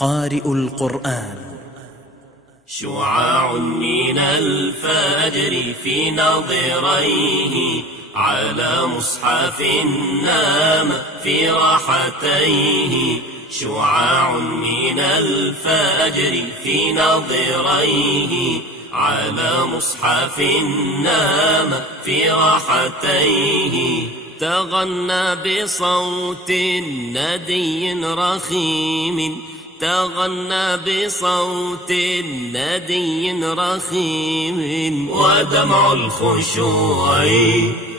قارئ القرآن. شعاع من الفجر في نظريه على مصحف نام في راحتيه. شعاع من الفجر في نظريه على مصحف نام في راحتيه. تغنى بصوت ندي رخيم، تغنى بصوت ندي رخيم، ودمع الخشوع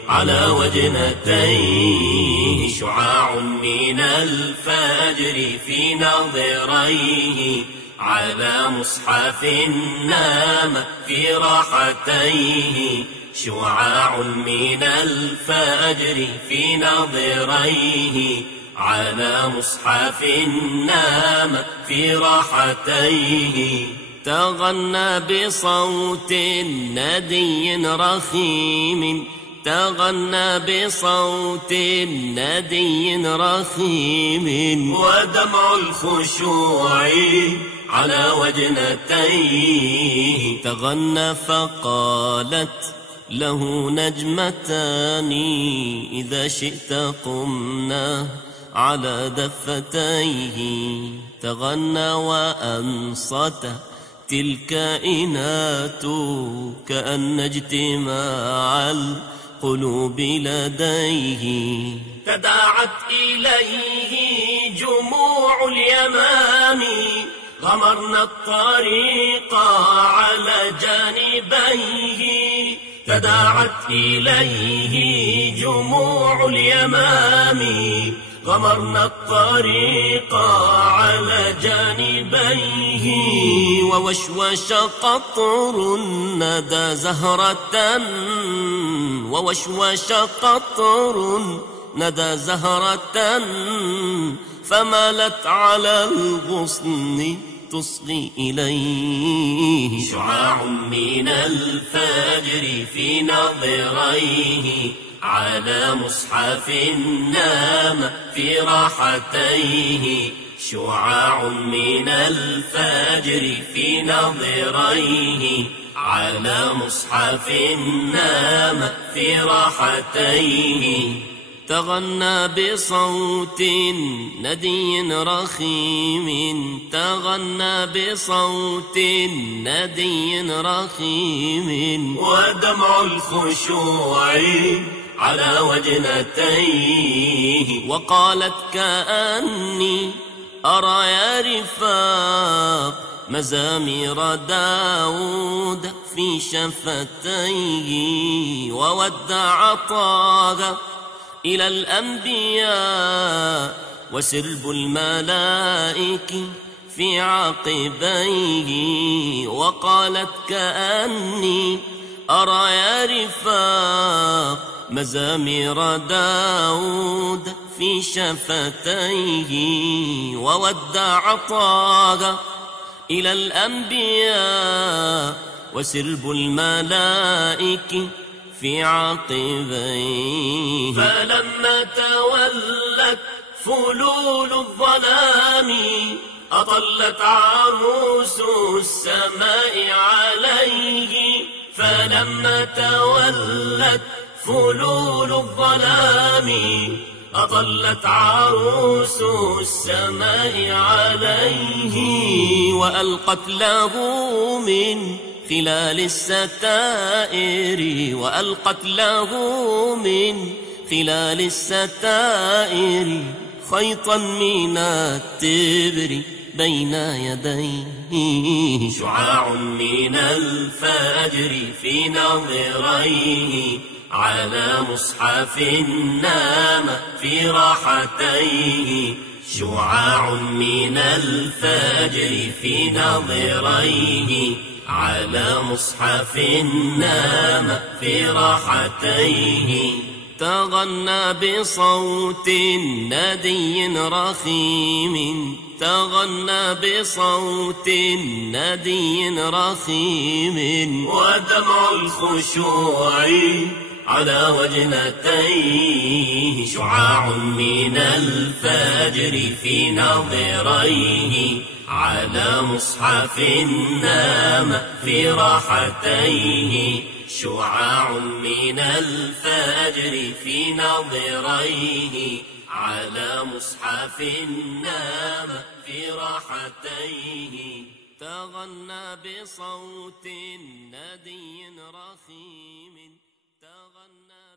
على وجنتيه. شعاع من الفجر في نظريه على مصحف نام في راحتيه. شعاع من الفجر في نظريه على مصحف نام في راحتيه. تغنى بصوت ندي رخيم، تغنى بصوت ندي رخيم، ودمع الخشوع على وجنتيه. تغنى فقالت له نجمتان إذا شئت قمنا على دفتيه. تغنى وأنصت الكائنات كأن اجتماع القلوب لديه. تداعت إليه جموع اليمام، غمرنا الطريق على جانبيه. تداعت إليه جموع اليمام، غمرنا الطريق على جانبيه. ووشوش قطر ندى زهرة، ووشوش قطر ندى زهرة، فمالت على الغصن تصغي إليه. شعاع من الفجر في نظريه على مصحف نام في راحتيه. شعاع من الفجر في نظريه على مصحف نام في راحتيه. تغنى بصوت ندي رخيم، تغنى بصوت ندي رخيم، ودمع الخشوع على وجنتيه. وقالت كأني أرى يا رفاق مزامير داود في شفتيه. وودع طه إلى الأنبياء وسرب الملائك في عقبيه. وقالت كأني أرى يا رفاق مزامير داود في شفتيه. وودع طه إلى الأنبياء وسرب الملائك في عقبيه. فلما تولت فلول الظلام أطلت عروس السماء عليه. فلما تولت فلول الظلام أطلت عروس السماء عليه. وألقت له من خلال الستائر، وألقت له من خلال الستائر خيطا من التبر بين يديه. شعاع من الفجر في نظريه على مصحف نام في راحتيه. شعاع من الفجر في نظريه على مصحف نام في راحتيه. تغنى بصوت ندي رخيم، تغنى بصوت ندي رخيم، ودمع الخشوع على وجنتيه شعاع من الفجر في نظريه على مصحف نام في راحتيه، شعاع من الفجر في ناظريه. على مصحف نام في راحتيه، تغنى بصوت ندي رخيم، تغنى